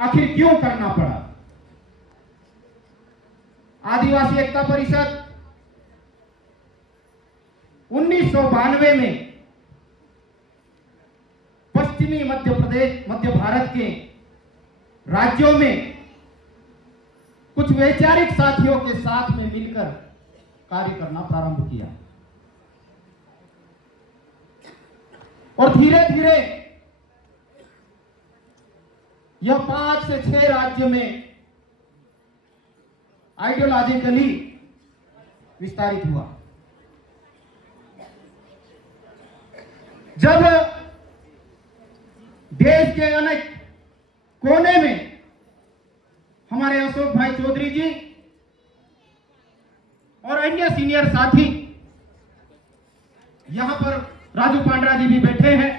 आखिर क्यों करना पड़ा? आदिवासी एकता परिषद 1992 में पश्चिमी मध्य भारत के राज्यों में कुछ वैचारिक साथियों के साथ में मिलकर कार्य करना प्रारंभ किया और धीरे धीरे यह 5 से 6 राज्य में आइडियोलॉजिकली विस्तारित हुआ। जब देश के अनेक कोने में हमारे अशोक भाई चौधरी जी और अन्य सीनियर साथी, यहां पर राजू पांड्रा जी भी बैठे हैं,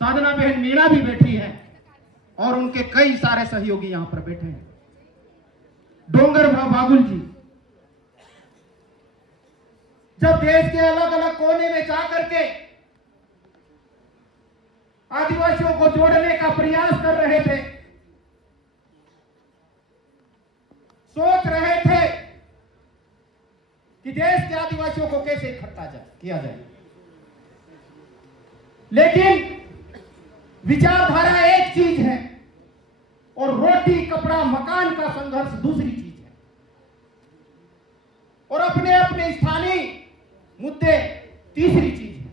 साधना बहन मीणा भी बैठी है और उनके कई सारे सहयोगी यहां पर बैठे हैं, डोंगर बाबुल जी, जब देश के अलग अलग कोने में जाकर के आदिवासियों को जोड़ने का प्रयास कर रहे थे, सोच रहे थे कि देश के आदिवासियों को कैसे इकट्ठा किया जाए, लेकिन विचारधारा एक चीज है और रोटी कपड़ा मकान का संघर्ष दूसरी चीज है, और अपने अपने स्थानीय मुद्दे तीसरी चीज है।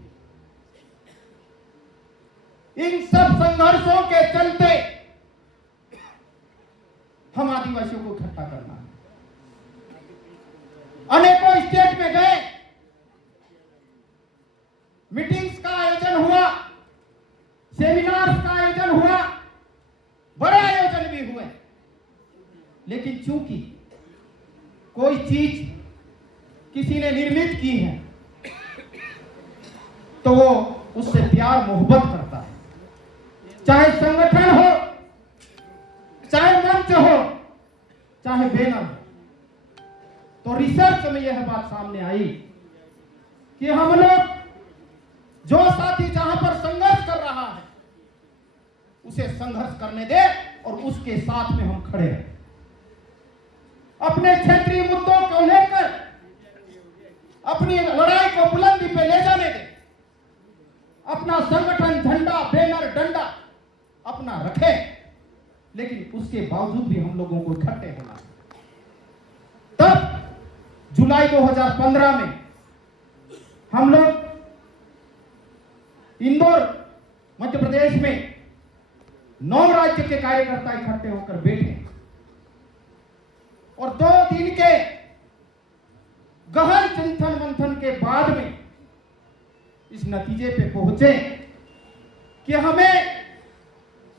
इन सब संघर्षों के चलते हम आदिवासियों को इकट्ठा करना है। अनेकों स्टेट में गए, मीटिंग्स का आयोजन हुआ, सेमिनार्स का आयोजन हुआ, बड़े आयोजन भी हुए, लेकिन चूंकि कोई चीज किसी ने निर्मित की है तो वो उससे प्यार मोहब्बत करता है, चाहे संगठन हो, चाहे मंच हो, चाहे बैनर हो। तो रिसर्च में यह बात सामने आई कि हम लोग जो साथी जहां पर संघर्ष कर रहा है उसे संघर्ष करने दे और उसके साथ में हम खड़े रहे, अपने क्षेत्रीय मुद्दों को लेकर अपनी लड़ाई को बुलंदी पे ले जाने दे, अपना संगठन झंडा बैनर डंडा अपना रखे, लेकिन उसके बावजूद भी हम लोगों को इकट्ठे होना है। तब जुलाई 2015 में हम लोग इंदौर मध्य प्रदेश में 9 राज्य के कार्यकर्ता इकट्ठे होकर बैठे और 2 दिन के गहन चिंतन मंथन के बाद में इस नतीजे पे पहुंचे कि हमें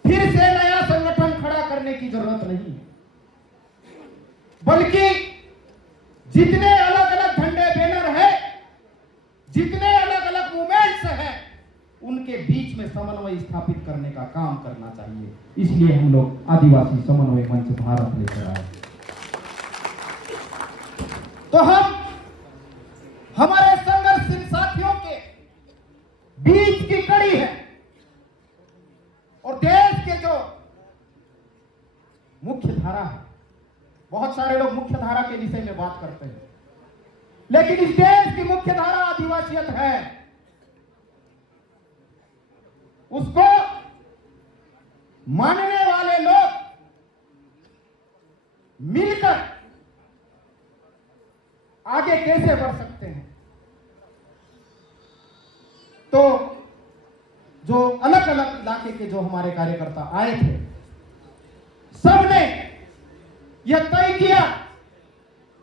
फिर से नया संगठन खड़ा करने की जरूरत नहीं है, बल्कि जितने अलग अलग झंडे बैनर है, जितने अलग अलग मूवमेंट्स हैं, उनके बीच में समन्वय स्थापित करने का काम करना चाहिए। इसलिए हम लोग आदिवासी समन्वय मंच भारत लेकर आए। तो हम हमारे संघर्षशील साथियों के बीच की कड़ी है और देश के जो मुख्य धारा है, बहुत सारे लोग मुख्य धारा के विषय में बात करते हैं, लेकिन इस देश की मुख्य धारा आदिवासियत है, उसको मानने वाले लोग मिलकर आगे कैसे बढ़ सकते हैं। तो जो अलग अलग इलाके के जो हमारे कार्यकर्ता आए थे, सबने यह तय किया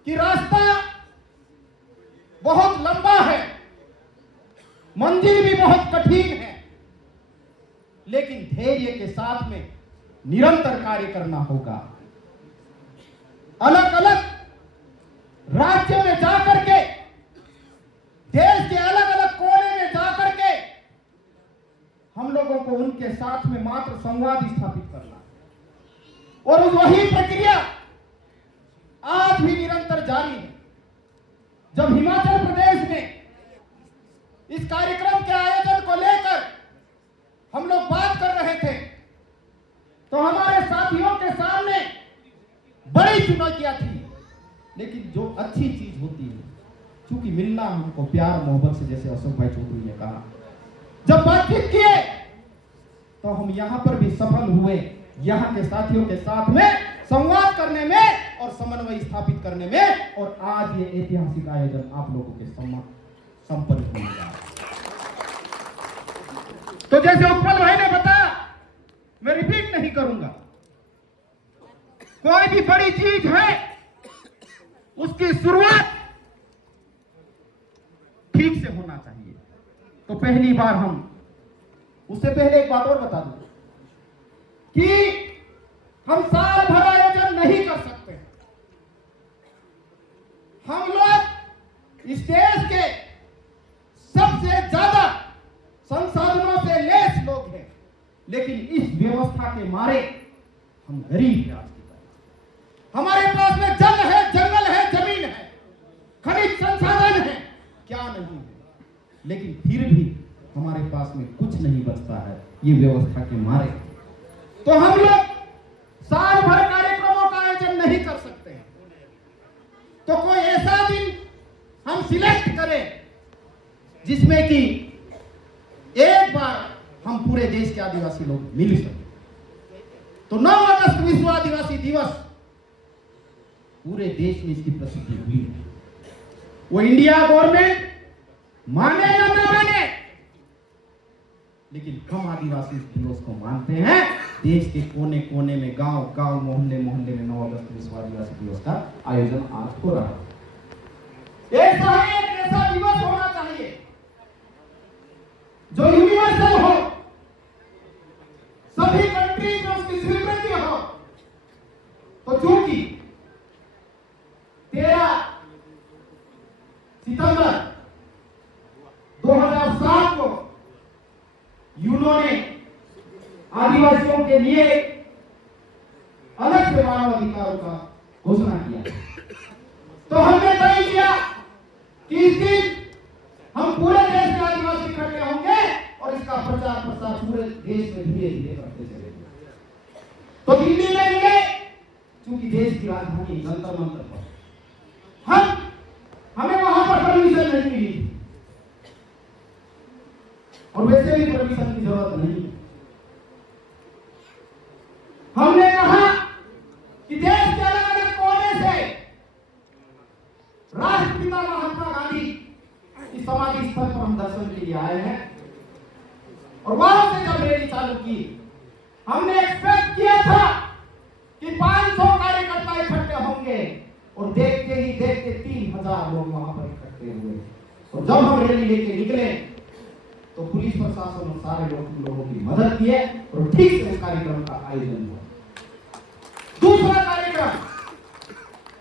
कि रास्ता बहुत लंबा है, मंजिल भी बहुत कठिन है, लेकिन धैर्य के साथ में निरंतर कार्य करना होगा। अलग अलग राज्यों में जाकर के, देश के अलग अलग कोने में जाकर के हम लोगों को उनके साथ में मात्र संवाद स्थापित करना, और वही प्रक्रिया आज भी निरंतर जारी है। जब हिमाचल प्रदेश में इस कार्यक्रम के आयोजन को लेकर हम लोग बात कर रहे थे, तो हमारे साथियों चुनौतियां थी, लेकिन जो अच्छी चीज होती है, क्योंकि मिलना हमको प्यार मोहब्बत से, जैसे अशोक भाई चौधरी ने कहा, जब बातचीत किए तो हम यहाँ पर भी सफल हुए, यहाँ के साथियों के साथ में संवाद करने में और समन्वय स्थापित करने में, और आज ये ऐतिहासिक आयोजन आप लोगों के संपन्न होने जा रहा है। तो जैसे उत्पल भाई ने बताया, मैं रिपीट नहीं करूंगा, कोई भी बड़ी चीज है उसकी शुरुआत ठीक से होना चाहिए। तो पहली बार हम, उससे पहले एक बात और बता दूं कि हम साल भर आयोजन नहीं कर सकते। हम लोग इस देश के सबसे ज्यादा संसाधनों से लैस लोग हैं, लेकिन इस व्यवस्था के मारे हम गरीब हैं। आज की तरह हमारे पास में जल है, जंगल है, जमीन है, खनिज संसाधन है, क्या नहीं है, लेकिन फिर भी हमारे पास में कुछ नहीं बचता है ये व्यवस्था के मारे। तो हम लोग साल भर कार्यक्रमों का आयोजन नहीं कर सकते। तो कोई ऐसा दिन हम सिलेक्ट करें जिसमें कि एक बार हम पूरे देश के आदिवासी लोग मिल सकें। तो 9 अगस्त विश्व आदिवासी दिवस पूरे देश में इसकी प्रसिद्धि हुई है। वो इंडिया गवर्नमेंट माने या ना माने, लेकिन हम आदिवासी इस दिवस को मानते हैं। देश के कोने कोने में, गांव गांव, मोहल्ले मोहल्ले में 9 अगस्त विश्व आदिवासी दिवस का आयोजन आज हो रहा है। एक ऐसा दिवस होना चाहिए जो यूनिवर्सल हो, सभी कंट्रीज में उसकी स्वीकृति हो। तो चूंकि 13 सितंबर 2007 को यूनो ने आदिवासियों के लिए अलग से मानव अधिकारों का घोषणा किया, तो हमने तय किया कि इस दिन हम पूरे देश के आदिवासी इकट्ठे होंगे और इसका प्रचार प्रसार पूरे देश में धीरे धीरे करते चलेंगे। तो दिल्ली में मिले, क्योंकि देश की राजधानी जंतर मंतर पर हमें वहां पर परमिशन नहीं मिली, और वैसे भी परमिशन की जरूरत नहीं। हमने कहा कि देश के अलग अलग कोने से राष्ट्रपिता महात्मा गांधी की समाधि स्थल पर हम दर्शन के लिए आए हैं, और वहां से जब रैली चालू की, हमने एक्सपेक्ट किया था कि 500 कार्यकर्ता इकट्ठे होंगे, और देखते ही देखते 3000 लोग वहां पर इकट्ठे हुए। और जब हम रैली लेके निकले तो पुलिस प्रशासन और सारे लोगों की मदद किए और ठीक से उस कार्यक्रम का आयोजन हुआ। दूसरा कार्यक्रम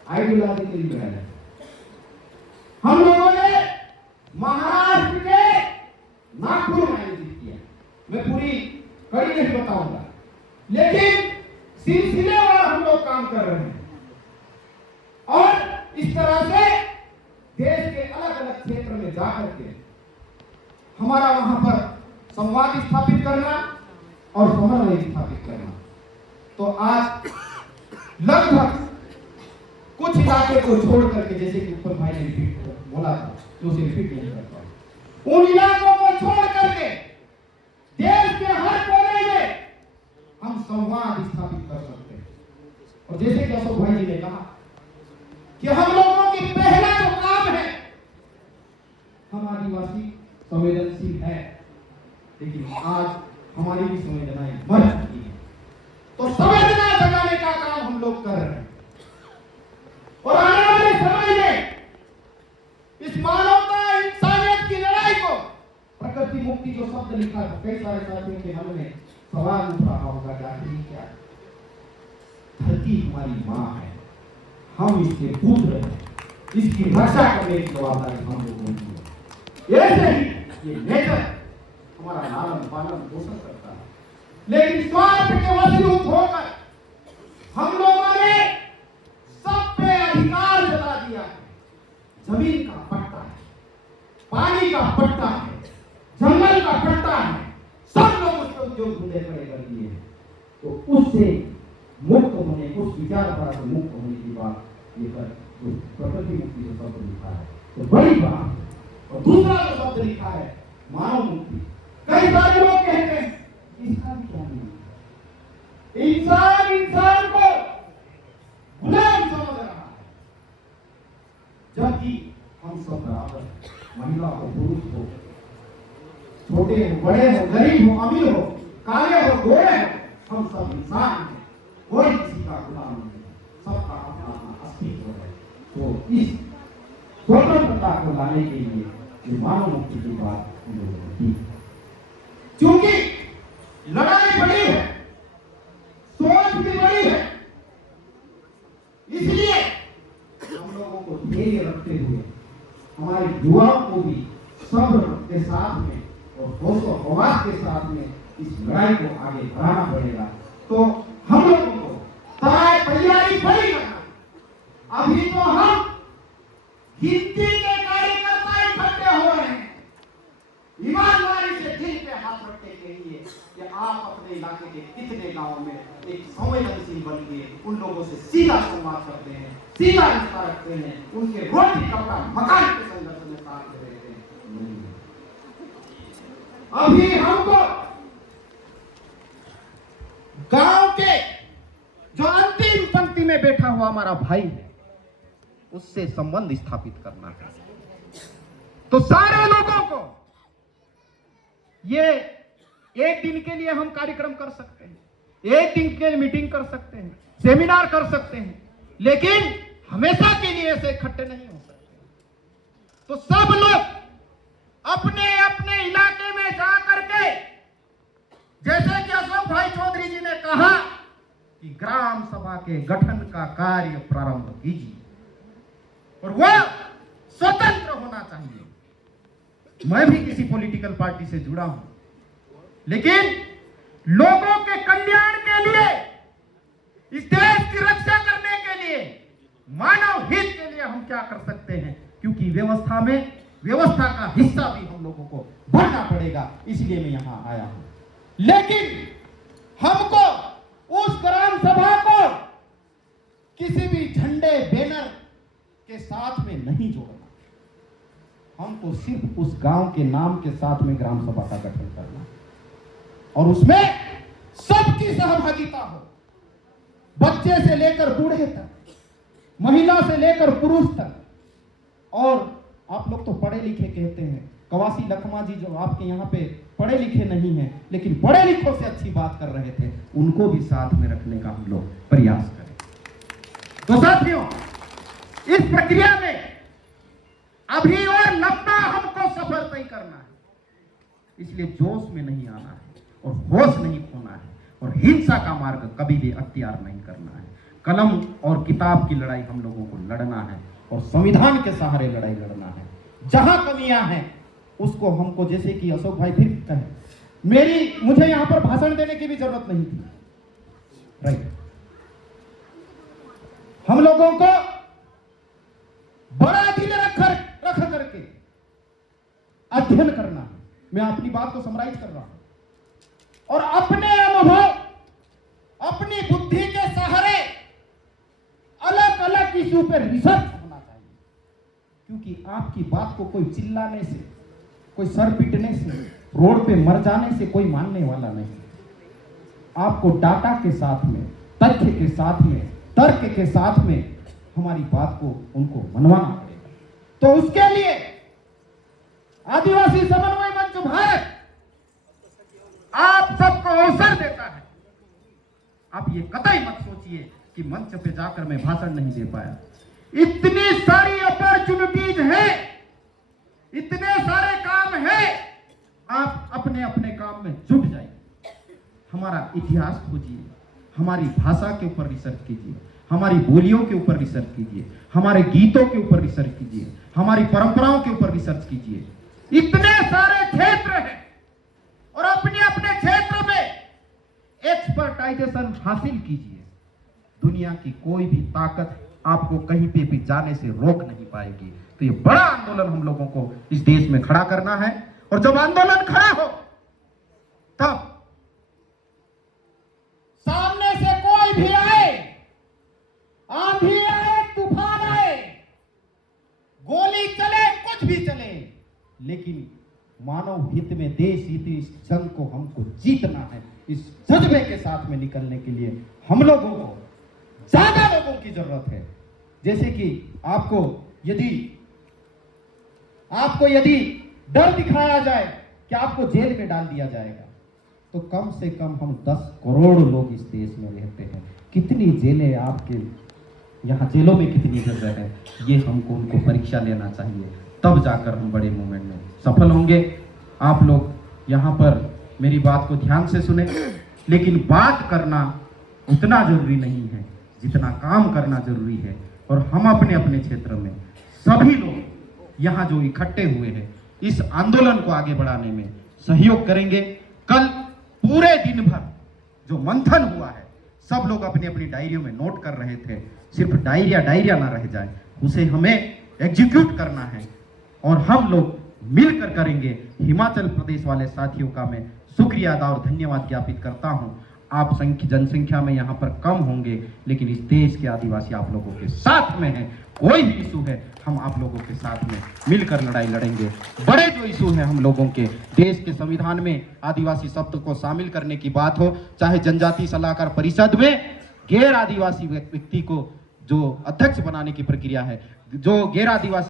आइडियोलॉजिकली बैन है। हम लोगों ने महाराष्ट्र के नागपुर में आयोजित किया। मैं पूरी कड़ी नहीं बताऊंगा, लेकिन सिलसिलेवार हम लोग काम कर रहे हैं, और इस तरह से देश के अलग अलग क्षेत्र में जाकर के हमारा वहां पर संवाद स्थापित करना और समन्वय स्थापित करना। तो आज लगभग कुछ इलाके को छोड़ करके, जैसे कि उत्पल भाई ने रिपीट बोला था, जो उसे रिपीट नहीं करता, उन इलाकों को छोड़ करके देश के हर कोने में हम संवाद स्थापित कर सकते हैं। और जैसे कि अशोक भाई जी ने कहा कि हम लोगों की पहला जो काम है, हम आदिवासी संवेदनशील है, लेकिन आज हमारी भी संवेदनाएं बढ़ चुकी है। तो संवेदना जगाने का काम हम लोग कर रहे हैं, और आने वाले समय में इस मानवता इंसानियत की लड़ाई को, प्रकृति मुक्ति जो शब्द लिखा था, कई सारे साथियों के मन में सवाल उठ रहा होगा कि आखिर क्या, धरती हमारी माँ है, हम इसके पुत्र हैं, इसकी रक्षा करने की जवाबदारी हम लोगों की है। ऐसे ही ये नेचर हमारा लालन पालन पोषण करता है, लेकिन स्वार्थ के वशीभूत होकर हम लोगों ने सब पे अधिकार जता दिया है। जमीन का पट्टा है, पानी का पट्टा है, जंगल का पट्टा है, सब लोग उसके उद्योग धंधे खड़े कर दिए हैं। तो उससे मुक्त होने, उस विचारधारा से मुक्त होने की बात ये पर प्रकृति मुक्ति जो शब्द लिखा है तो बड़ी बात। और दूसरा जो शब्द लिखा है मानव मुक्ति, कई सारे लोग कहते हैं इसका भी क्या नहीं, इंसान इंसान को गुलाम समझ रहा है, जबकि हम सब बराबर, महिला हो पुरुष हो, छोटे हो बड़े हो, गरीब हो अमीर हो, काले हो गोरे हो, हम सब इंसान हैं, कोई किसी का गुलाम नहीं, सबका अपना अपना अस्तित्व है। तो इस स्वतंत्रता को लाने के लिए ये मानव मुक्ति की बात हम लोगों ने की। क्योंकि लड़ाई बड़ी है, सोच भी बड़ी है, इसलिए हम लोगों को धैर्य रखते हुए हमारे युवाओं को भी सब्र के साथ में और होशो हवास के साथ में इस लड़ाई को आगे बढ़ाना पड़ेगा। तो हम लोगों को तैयारी बड़ी करना। अभी तो हम गिनती के कार्यकर्ता इकट्ठे हो रहे हैं, ईमानदारी से दिल पे हाथ रखने के लिए कि आप अपने इलाके के कितने गांवों में एक संवेदनशील बन के उन लोगों से सीधा संवाद करते हैं, सीधा रिश्ता रखते हैं, उनके रोटी कपड़ा मकान के संघर्ष में साथ दे रहे हैं। अभी हमको गांव के जो अंतिम पंक्ति में बैठा हुआ हमारा भाई है उससे संबंध स्थापित करना है। तो सारे लोगों को ये एक दिन के लिए हम कार्यक्रम कर सकते हैं, एक दिन के लिए मीटिंग कर सकते हैं, सेमिनार कर सकते हैं, लेकिन हमेशा के लिए ऐसे इकट्ठे नहीं हो सकते। तो सब लोग अपने अपने इलाके में जा करके, जैसे कि अशोक भाई चौधरी जी ने कहा कि ग्राम सभा के गठन का कार्य प्रारंभ कीजिए और वह स्वतंत्र होना चाहिए। मैं भी किसी पॉलिटिकल पार्टी से जुड़ा हूं, लेकिन लोगों के कल्याण के लिए, इस देश की रक्षा करने के लिए, मानव हित के लिए हम क्या कर सकते हैं, क्योंकि व्यवस्था में व्यवस्था का हिस्सा भी हम लोगों को बनना पड़ेगा, इसलिए मैं यहां आया हूं। लेकिन हमको उस ग्राम सभा को किसी भी झंडे बैनर के साथ में नहीं जोड़ना, हमको सिर्फ उस गांव के नाम के साथ में ग्राम सभा का गठन करना और उसमें सबकी सहभागिता हो, बच्चे से लेकर बूढ़े तक, महिला से लेकर पुरुष तक। और आप लोग तो पढ़े लिखे कहते हैं, कवासी लखमा जी जो आपके यहाँ पे पढ़े लिखे नहीं हैं लेकिन पढ़े लिखों से अच्छी बात कर रहे थे, उनको भी साथ में रखने का हम लोग प्रयास करें। तो साथियों, इस प्रक्रिया में अभी और लंबा हमको सफर तय करना है, इसलिए जोश में नहीं आना है और होश नहीं खोना है और हिंसा का मार्ग कभी भी अख्तियार नहीं करना है। कलम और किताब की लड़ाई हम लोगों को लड़ना है और संविधान के सहारे लड़ाई लड़ना है। जहां कमियां हैं उसको हमको, जैसे कि अशोक भाई फिर कहे, मुझे यहां पर भाषण देने की भी जरूरत नहीं थी, राइट। हम लोगों को बड़ा दिल रख करके अध्ययन करना है। मैं अपनी बात को समराइज कर रहा हूं और अपने अनुभव, अपनी बुद्धि के सहारे अलग अलग इश्यू पर रिसर्च होना चाहिए, क्योंकि आपकी बात को कोई चिल्लाने से, कोई सर पीटने से, रोड पे मर जाने से कोई मानने वाला नहीं। आपको डाटा के साथ में, तथ्य के साथ में, तर्क के साथ में हमारी बात को उनको मनवाना पड़ेगा। तो उसके लिए आदिवासी समन्वय मंच भारत आप सबको अवसर देता है। आप ये कतई मत सोचिए कि मंच पे जाकर मैं भाषण नहीं दे पाया। इतनी सारी अपॉर्चुनिटीज है, इतने सारे काम है, आप अपने अपने काम में जुट जाइए। हमारा इतिहास खोजिए, हमारी भाषा के ऊपर रिसर्च कीजिए, हमारी बोलियों के ऊपर रिसर्च कीजिए, हमारे गीतों के ऊपर रिसर्च कीजिए, हमारी परंपराओं के ऊपर रिसर्च कीजिए। इतने सारे क्षेत्र हैं और अपने अपने क्षेत्र में एक्सपर्टाइजेशन हासिल कीजिए। दुनिया की कोई भी ताकत आपको कहीं पे भी जाने से रोक नहीं पाएगी। तो ये बड़ा आंदोलन हम लोगों को इस देश में खड़ा करना है और जब आंदोलन खड़ा हो तब सामने से कोई भी आए जीतना है। इस जज्बे के साथ में निकलने के लिए हम लोगों को ज्यादा लोगों की जरूरत है। जैसे कि आपको यदि डर दिखाया जाए कि आपको जेल में डाल दिया जाएगा, तो कम से कम हम 10 करोड़ लोग इस देश में रहते हैं। कितनी जेलें आपके यहाँ, जेलों में कितनी जगह है, ये हमको उनको परीक्षा लेना चाहिए, तब जाकर हम बड़े मूवमेंट में सफल होंगे। आप लोग यहाँ पर मेरी बात को ध्यान से सुने, लेकिन बात करना उतना जरूरी नहीं है जितना काम करना जरूरी है। और हम अपने अपने क्षेत्र में सभी लोग यहाँ जो इकट्ठे हुए हैं, इस आंदोलन को आगे बढ़ाने में सहयोग करेंगे। कल पूरे दिन भर जो मंथन हुआ है, सब लोग अपनी अपनी डायरियों में नोट कर रहे थे। सिर्फ डायरिया ना रह जाए, उसे हमें एग्जीक्यूट करना है और हम लोग मिलकर करेंगे। हिमाचल प्रदेश वाले साथियों का मैं शुक्रिया अदा और धन्यवाद ज्ञापित करता हूं। आप जनसंख्या में यहाँ पर कम होंगे, लेकिन इस देश के आदिवासी आप लोगों के साथ में हैं। कोई भी इशू है, हम आप लोगों के साथ में मिलकर लड़ाई लड़ेंगे। बड़े जो इशू है हम लोगों के, देश के संविधान में आदिवासी शब्द को शामिल करने की बात हो, चाहे जनजाति सलाहकार परिषद में गैर आदिवासी व्यक्ति को जो अध्यक्ष बनाने की प्रक्रिया है, जो गैर आदिवासी